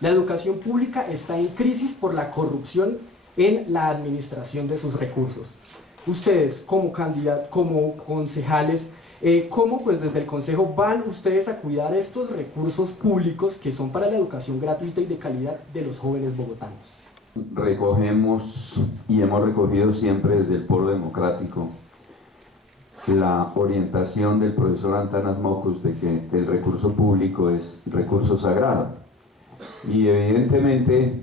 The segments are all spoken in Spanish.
La educación pública está en crisis por la corrupción en la administración de sus recursos. Ustedes, como concejales, ¿cómo pues desde el Consejo van ustedes a cuidar estos recursos públicos que son para la educación gratuita y de calidad de los jóvenes bogotanos? Recogemos y hemos recogido siempre desde el Polo Democrático la orientación del profesor Antanas Mocus de que el recurso público es recurso sagrado, y evidentemente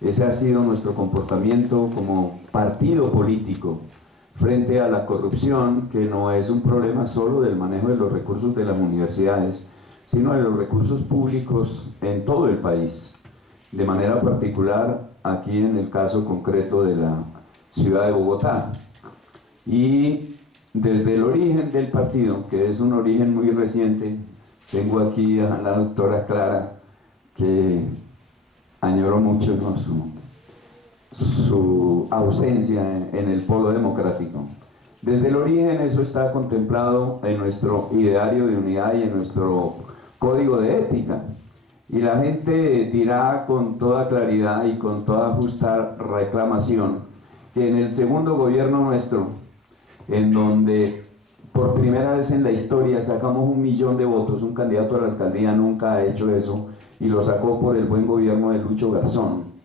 ese ha sido nuestro comportamiento como partido político frente a la corrupción, que no es un problema solo del manejo de los recursos de las universidades, sino de los recursos públicos en todo el país, de manera particular aquí en el caso concreto de la ciudad de Bogotá. Y desde el origen del partido, que es un origen muy reciente, tengo aquí a la doctora Clara, que añoro mucho, ¿no?, su ausencia en el Polo Democrático. Desde el origen eso está contemplado en nuestro ideario de unidad y en nuestro código de ética. Y la gente dirá con toda claridad y con toda justa reclamación que en el segundo gobierno nuestro, en donde por primera vez en la historia sacamos 1 millón de votos, un candidato a la alcaldía nunca ha hecho eso, y lo sacó por el buen gobierno de Lucho Garzón.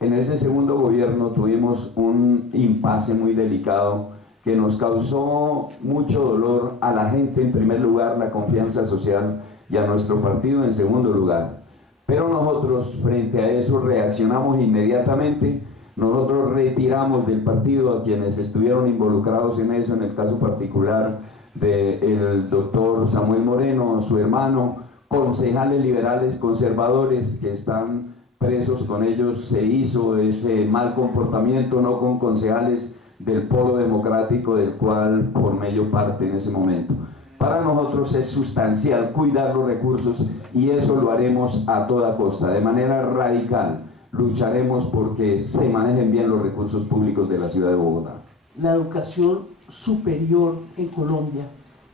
En ese segundo gobierno tuvimos un impasse muy delicado que nos causó mucho dolor a la gente en primer lugar, la confianza social, y a nuestro partido en segundo lugar. Pero nosotros frente a eso reaccionamos inmediatamente. Nosotros retiramos del partido a quienes estuvieron involucrados en eso, en el caso particular del doctor Samuel Moreno, su hermano, concejales liberales conservadores que están presos. Con ellos se hizo ese mal comportamiento, no con concejales del Polo Democrático, del cual formé yo parte en ese momento. Para nosotros es sustancial cuidar los recursos, y eso lo haremos a toda costa, de manera radical. Lucharemos porque se manejen bien los recursos públicos de la ciudad de Bogotá. La educación superior en Colombia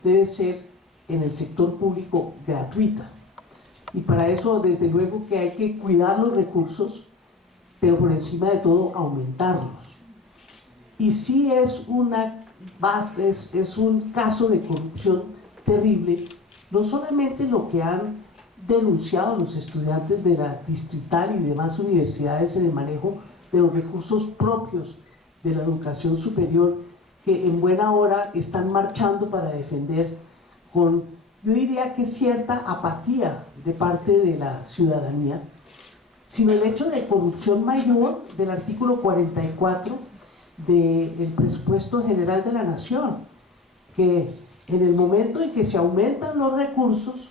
debe ser en el sector público gratuita, y para eso desde luego que hay que cuidar los recursos, pero por encima de todo aumentarlos. Y sí es un caso de corrupción terrible, no solamente lo que han denunciado los estudiantes de la Distrital y demás universidades en el manejo de los recursos propios de la educación superior, que en buena hora están marchando para defender con, yo diría que cierta apatía de parte de la ciudadanía, sino el hecho de corrupción mayor del artículo 44 del presupuesto general de la nación, que en el momento en que se aumentan los recursos,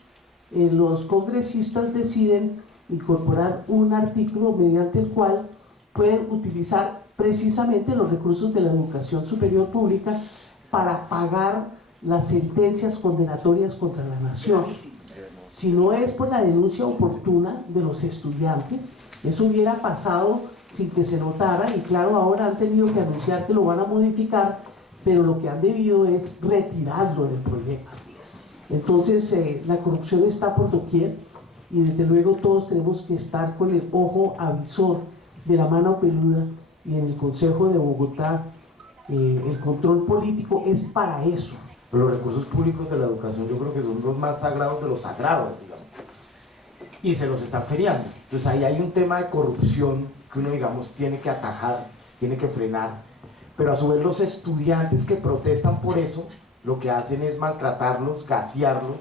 los congresistas deciden incorporar un artículo mediante el cual pueden utilizar precisamente los recursos de la educación superior pública para pagar las sentencias condenatorias contra la nación. Si no es por la denuncia oportuna de los estudiantes, eso hubiera pasado sin que se notara, y claro, ahora han tenido que anunciar que lo van a modificar, pero lo que han debido es retirarlo del proyecto. Así es. Entonces la corrupción está por doquier, y desde luego todos tenemos que estar con el ojo avisor de la mano peluda, y en el Consejo de Bogotá el control político es para eso. Los recursos públicos de la educación yo creo que son los más sagrados de los sagrados, digamos, y se los están feriando. Entonces ahí hay un tema de corrupción que uno, digamos, tiene que atajar, tiene que frenar, pero a su vez los estudiantes que protestan por eso, lo que hacen es maltratarlos, gasearlos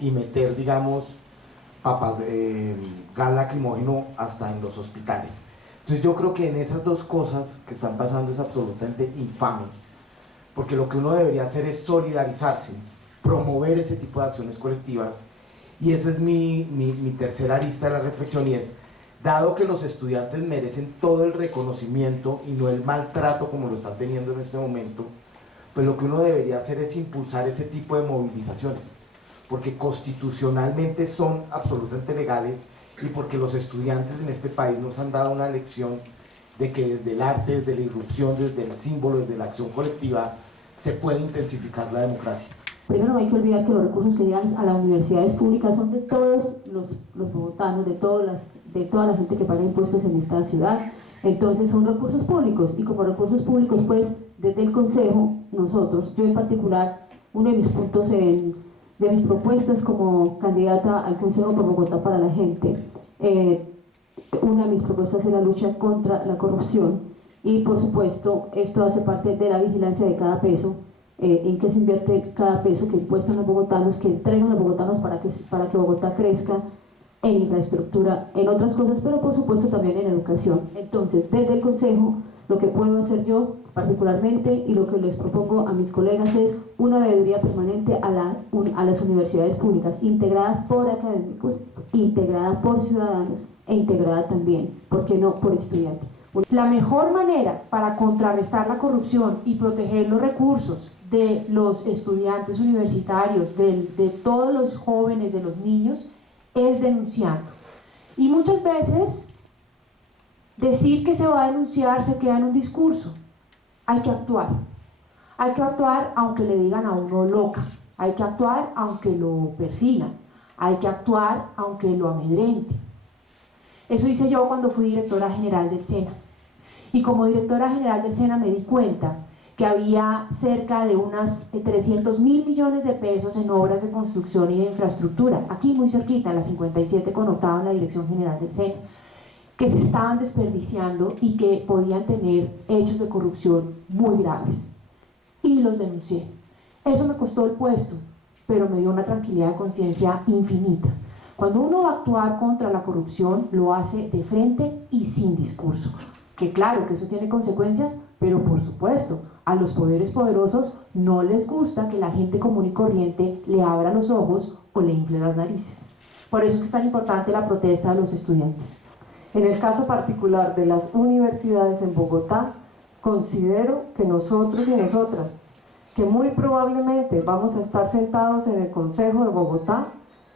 y meter, digamos, gas lacrimógeno hasta en los hospitales. Entonces yo creo que en esas dos cosas que están pasando es absolutamente infame, porque lo que uno debería hacer es solidarizarse, promover ese tipo de acciones colectivas, y esa es mi tercera arista de la reflexión, y es, dado que los estudiantes merecen todo el reconocimiento y no el maltrato como lo están teniendo en este momento, pues lo que uno debería hacer es impulsar ese tipo de movilizaciones, porque constitucionalmente son absolutamente legales, y porque los estudiantes en este país nos han dado una lección de que desde el arte, desde la irrupción, desde el símbolo, desde la acción colectiva, se puede intensificar la democracia. Primero no hay que olvidar que los recursos que llegan a las universidades públicas son de todos los bogotanos, de todas de toda la gente que paga impuestos en esta ciudad. Entonces son recursos públicos, y como recursos públicos, pues desde el Consejo, nosotros, yo en particular, uno de mis puntos de mis propuestas como candidata al Consejo por Bogotá para la Gente, una de mis propuestas es la lucha contra la corrupción, y por supuesto esto hace parte de la vigilancia de cada peso, en que se invierte cada peso que impuestan los bogotanos, que entregan los bogotanos para que Bogotá crezca en infraestructura, en otras cosas, pero por supuesto también en educación. Entonces, desde el Consejo, lo que puedo hacer yo particularmente, y lo que les propongo a mis colegas, es una veeduría permanente a las universidades públicas, integrada por académicos, integrada por ciudadanos e integrada también, ¿por qué no?, por estudiantes. La mejor manera para contrarrestar la corrupción y proteger los recursos de los estudiantes universitarios, de todos los jóvenes, de los niños, es denunciando. Y muchas veces decir que se va a denunciar se queda en un discurso. Hay que actuar. Hay que actuar aunque le digan a uno loca. Hay que actuar aunque lo persigan. Hay que actuar aunque lo amedrente. Eso hice yo cuando fui directora general del SENA. Y como directora general del SENA me di cuenta que había cerca de unos 300.000 millones de pesos en obras de construcción y de infraestructura, aquí muy cerquita, en la 57 con octava en la Dirección General del SENA, que se estaban desperdiciando y que podían tener hechos de corrupción muy graves. Y los denuncié. Eso me costó el puesto, pero me dio una tranquilidad de conciencia infinita. Cuando uno va a actuar contra la corrupción, lo hace de frente y sin discurso. Que claro que eso tiene consecuencias, pero por supuesto, a los poderes poderosos no les gusta que la gente común y corriente le abra los ojos o le infle las narices. Por eso es que es tan importante la protesta de los estudiantes. En el caso particular de las universidades en Bogotá, considero que nosotros y nosotras, que muy probablemente vamos a estar sentados en el Consejo de Bogotá,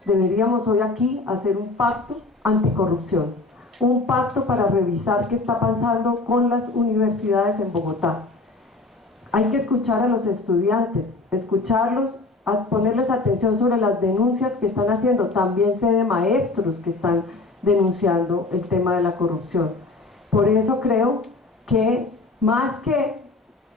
deberíamos hoy aquí hacer un pacto anticorrupción, un pacto para revisar qué está pasando con las universidades en Bogotá. Hay que escuchar a los estudiantes, escucharlos, ponerles atención sobre las denuncias que están haciendo. También sé de maestros que están denunciando el tema de la corrupción. Por eso creo que más que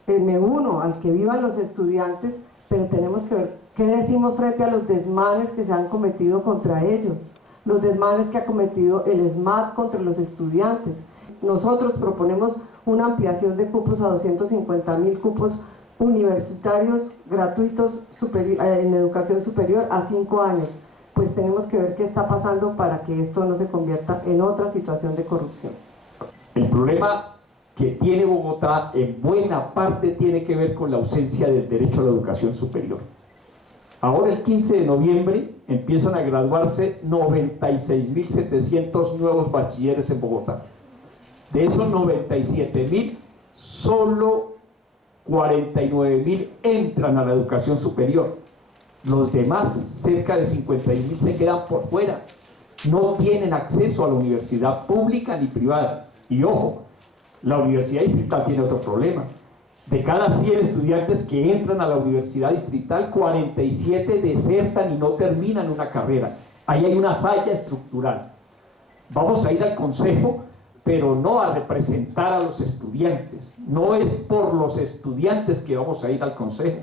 me uno al que vivan los estudiantes, pero tenemos que ver qué decimos frente a los desmanes que se han cometido contra ellos, los desmanes que ha cometido el ESMAD contra los estudiantes. Nosotros proponemos una ampliación de cupos a 250.000 cupos universitarios gratuitos en educación superior a 5 años. Pues tenemos que ver qué está pasando para que esto no se convierta en otra situación de corrupción. El problema que tiene Bogotá en buena parte tiene que ver con la ausencia del derecho a la educación superior. Ahora el 15 de noviembre empiezan a graduarse 96.700 nuevos bachilleres en Bogotá. De esos 97.000, solo 49.000 entran a la educación superior. Los demás, cerca de 51.000, se quedan por fuera. No tienen acceso a la universidad pública ni privada. Y ojo, la universidad distrital tiene otro problema. De cada 100 estudiantes que entran a la universidad distrital, 47 desertan y no terminan una carrera. Ahí hay una falla estructural. Vamos a ir al Consejo, pero no a representar a los estudiantes. No es por los estudiantes que vamos a ir al Consejo,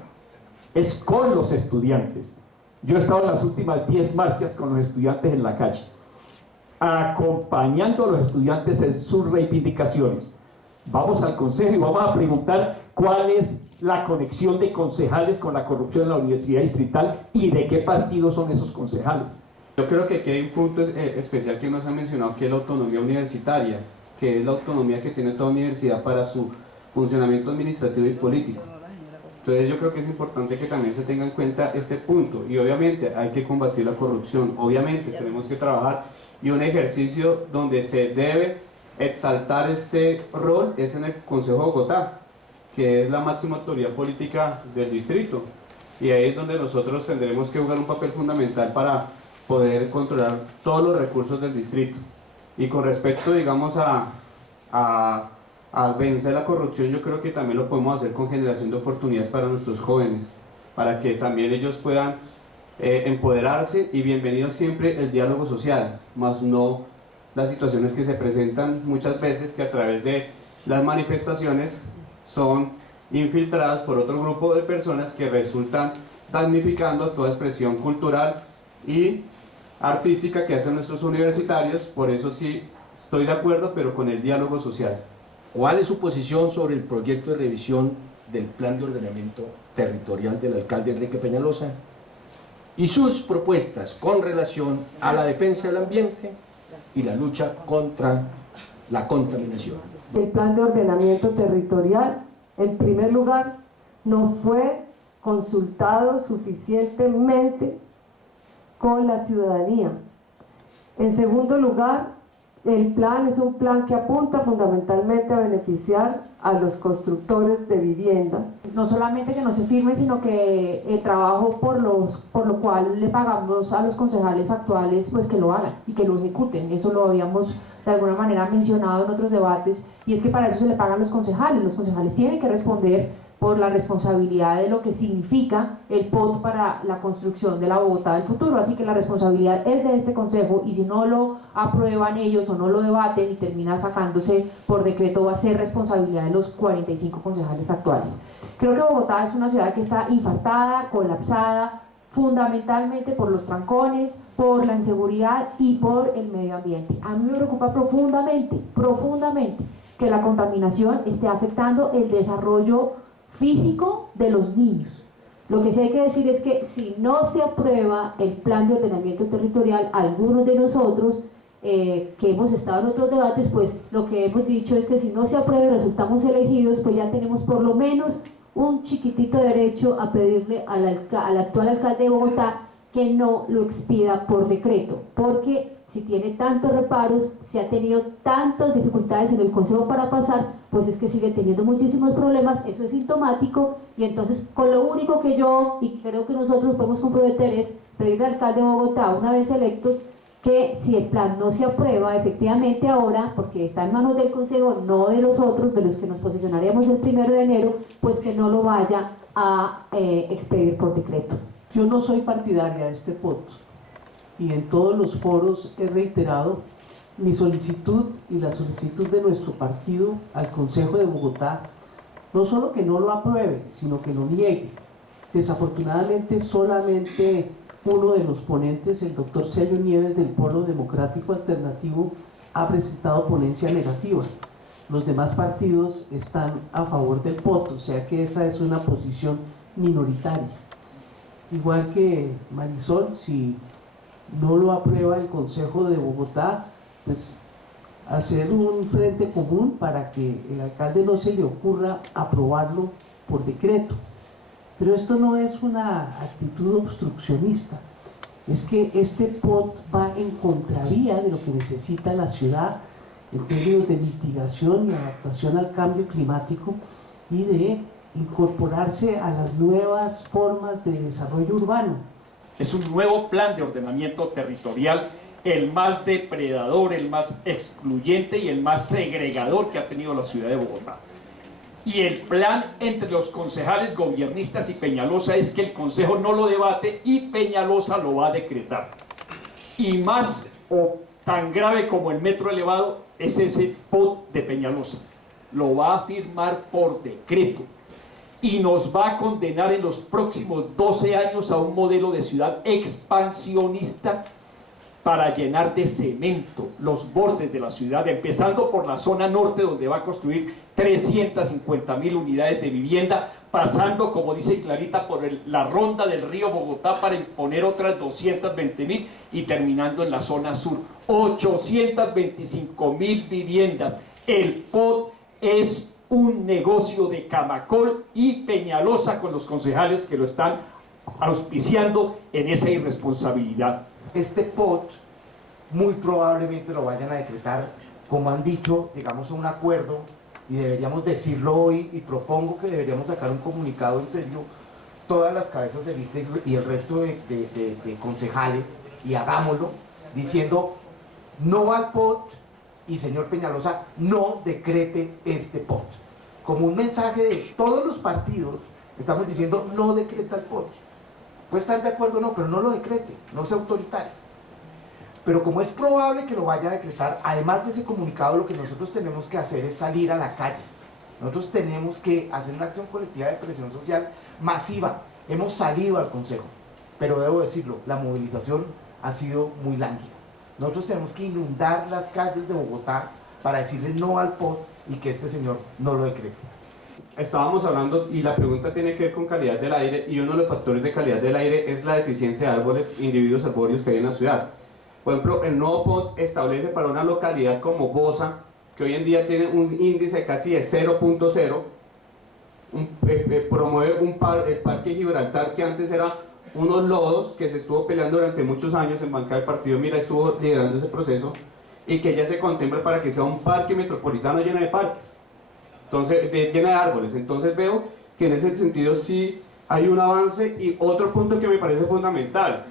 es con los estudiantes. Yo he estado en las últimas 10 marchas con los estudiantes en la calle, acompañando a los estudiantes en sus reivindicaciones. Vamos al Consejo y vamos a preguntar cuál es la conexión de concejales con la corrupción en la universidad distrital y de qué partido son esos concejales. Yo creo que aquí hay un punto especial que nos ha mencionado, que es la autonomía universitaria, que es la autonomía que tiene toda universidad para su funcionamiento administrativo y político. Entonces yo creo que es importante que también se tenga en cuenta este punto, y obviamente hay que combatir la corrupción, obviamente tenemos que trabajar, y un ejercicio donde se debe exaltar este rol es en el Consejo de Bogotá, que es la máxima autoridad política del distrito, y ahí es donde nosotros tendremos que jugar un papel fundamental para poder controlar todos los recursos del distrito. Y con respecto, digamos, a vencer la corrupción, yo creo que también lo podemos hacer con generación de oportunidades para nuestros jóvenes, para que también ellos puedan empoderarse, y bienvenido siempre el diálogo social, más no las situaciones que se presentan muchas veces, que a través de las manifestaciones son infiltradas por otro grupo de personas que resultan damnificando toda expresión cultural y artística que hacen nuestros universitarios. Por eso sí estoy de acuerdo, pero con el diálogo social. ¿Cuál es su posición sobre el proyecto de revisión del Plan de Ordenamiento Territorial del alcalde Enrique Peñalosa y sus propuestas con relación a la defensa del ambiente y la lucha contra la contaminación? El plan de ordenamiento territorial, en primer lugar, no fue consultado suficientemente con la ciudadanía. En segundo lugar, el plan es un plan que apunta fundamentalmente a beneficiar a los constructores de vivienda. No solamente que no se firme, sino que el trabajo por lo cual le pagamos a los concejales actuales, pues que lo hagan y que lo ejecuten. Eso lo habíamos de alguna manera mencionado en otros debates, y es que para eso se le pagan los concejales. Los concejales tienen que responder por la responsabilidad de lo que significa el POT para la construcción de la Bogotá del futuro. Así que la responsabilidad es de este consejo, y si no lo aprueban ellos o no lo debaten y termina sacándose por decreto, va a ser responsabilidad de los 45 concejales actuales. Creo que Bogotá es una ciudad que está infartada, colapsada, fundamentalmente por los trancones, por la inseguridad y por el medio ambiente. A mí me preocupa profundamente que la contaminación esté afectando el desarrollo físico de los niños. Lo que sí hay que decir es que si no se aprueba el plan de ordenamiento territorial, algunos de nosotros que hemos estado en otros debates, pues lo que hemos dicho es que si no se aprueba y resultamos elegidos, pues ya tenemos por lo menos un chiquitito derecho a pedirle al actual alcalde de Bogotá que no lo expida por decreto, porque si tiene tantos reparos, si ha tenido tantas dificultades en el consejo para pasar, pues es que sigue teniendo muchísimos problemas. Eso es sintomático, y entonces con lo único que yo y creo que nosotros podemos comprometer es pedirle al alcalde de Bogotá, una vez electos, que si el plan no se aprueba efectivamente ahora, porque está en manos del consejo, no de los otros, de los que nos posicionaremos el 1 de enero, pues que no lo vaya a expedir por decreto. Yo no soy partidaria de este POT, y en todos los foros he reiterado mi solicitud y la solicitud de nuestro partido al Consejo de Bogotá, no solo que no lo apruebe, sino que lo niegue. Desafortunadamente solamente uno de los ponentes, el doctor Celio Nieves del Polo Democrático Alternativo, ha presentado ponencia negativa. Los demás partidos están a favor del POT, o sea que esa es una posición minoritaria. Igual que Marisol, si no lo aprueba el Consejo de Bogotá, pues hacer un frente común para que el alcalde no se le ocurra aprobarlo por decreto. Pero esto no es una actitud obstruccionista, es que este POT va en contravía de lo que necesita la ciudad en términos de mitigación y adaptación al cambio climático y de incorporarse a las nuevas formas de desarrollo urbano. Es un nuevo plan de ordenamiento territorial, el más depredador, el más excluyente y el más segregador que ha tenido la ciudad de Bogotá. Y el plan entre los concejales gobiernistas y Peñalosa es que el consejo no lo debate y Peñalosa lo va a decretar. Y más o tan grave como el metro elevado es ese POT de Peñalosa. Lo va a firmar por decreto y nos va a condenar en los próximos 12 años a un modelo de ciudad expansionista para llenar de cemento los bordes de la ciudad, empezando por la zona norte, donde va a construir 350.000 unidades de vivienda, pasando, como dice Clarita, por la ronda del río Bogotá para imponer otras 220.000 y terminando en la zona sur, 825.000 viviendas. El POT es un negocio de Camacol y Peñalosa con los concejales que lo están auspiciando en esa irresponsabilidad. Este POT muy probablemente lo vayan a decretar, como han dicho, llegamos a un acuerdo y deberíamos decirlo hoy, y propongo que deberíamos sacar un comunicado en serio, todas las cabezas de lista y el resto de concejales, y hagámoslo, diciendo no al POT, y señor Peñalosa, no decrete este POT. Como un mensaje de todos los partidos, estamos diciendo no decreta el POT. Puede estar de acuerdo o no, pero no lo decrete, no sea autoritario. Pero como es probable que lo vaya a decretar, además de ese comunicado, lo que nosotros tenemos que hacer es salir a la calle. Nosotros tenemos que hacer una acción colectiva de presión social masiva. Hemos salido al Consejo, pero debo decirlo, la movilización ha sido muy lánguida. Nosotros tenemos que inundar las calles de Bogotá para decirle no al POT y que este señor no lo decrete. Estábamos hablando, y la pregunta tiene que ver con calidad del aire, y uno de los factores de calidad del aire es la deficiencia de árboles, individuos arbóreos que hay en la ciudad. Por ejemplo, el nuevo POT establece para una localidad como Bosa, que hoy en día tiene un índice casi de 0.0, promueve el Parque Gibraltar, que antes era unos lodos que se estuvo peleando durante muchos años. En bancada del partido Mira estuvo liderando ese proceso, y que ya se contempla para que sea un parque metropolitano lleno de parques, entonces llena de árboles. Entonces veo que en ese sentido sí hay un avance. Y otro punto que me parece fundamental,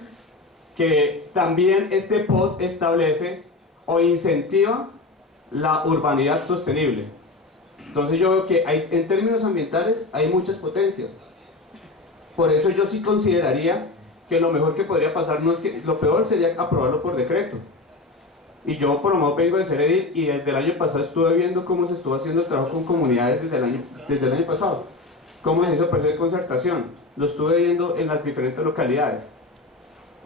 que también este POT establece o incentiva la urbanidad sostenible. Entonces yo veo que en términos ambientales hay muchas potencias. Por eso yo sí consideraría que lo mejor que podría pasar, no es que lo peor sería aprobarlo por decreto. Y yo por lo menos vengo de ser edil, y desde el año pasado estuve viendo cómo se estuvo haciendo el trabajo con comunidades desde el año pasado, cómo se hizo el proceso de concertación, lo estuve viendo en las diferentes localidades.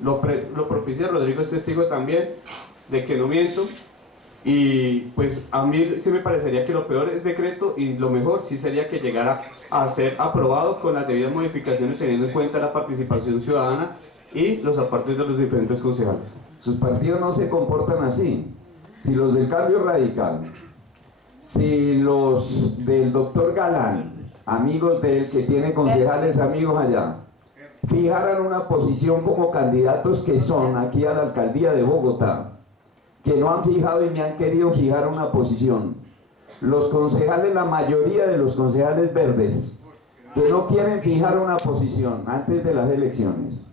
Lo propicia Rodrigo, es testigo también de que no miento. Y pues a mí sí me parecería que lo peor es decreto, y lo mejor sí sería que llegara a ser aprobado con las debidas modificaciones, teniendo en cuenta la participación ciudadana y los aportes de los diferentes concejales. Sus partidos no se comportan así. Si los del Cambio Radical, si los del doctor Galán, amigos de él, que tiene concejales amigos allá, fijaran una posición como candidatos que son aquí a la alcaldía de Bogotá, que no han fijado y me han querido fijar una posición, los concejales, la mayoría de los concejales verdes, que no quieren fijar una posición antes de las elecciones,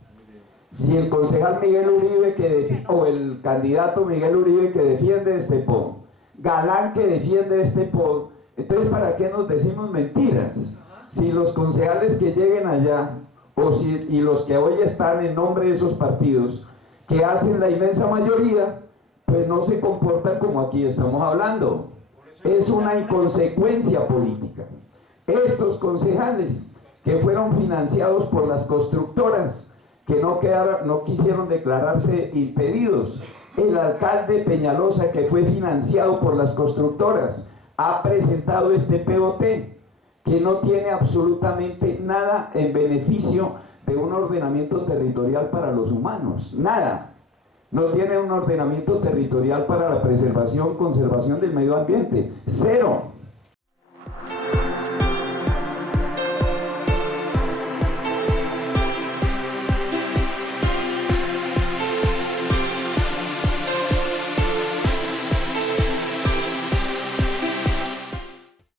si el concejal Miguel Uribe o el candidato Miguel Uribe que defiende este POT, Galán que defiende este POT, entonces ¿para qué nos decimos mentiras? Si los concejales que lleguen allá y los que hoy están en nombre de esos partidos, que hacen la inmensa mayoría, pues no se comportan como aquí estamos hablando. Es una inconsecuencia política. Estos concejales que fueron financiados por las constructoras, que no quisieron declararse impedidos, el alcalde Peñalosa, que fue financiado por las constructoras, ha presentado este POT, que no tiene absolutamente nada en beneficio de un ordenamiento territorial para los humanos, nada. No tiene un ordenamiento territorial para la preservación, conservación del medio ambiente, cero.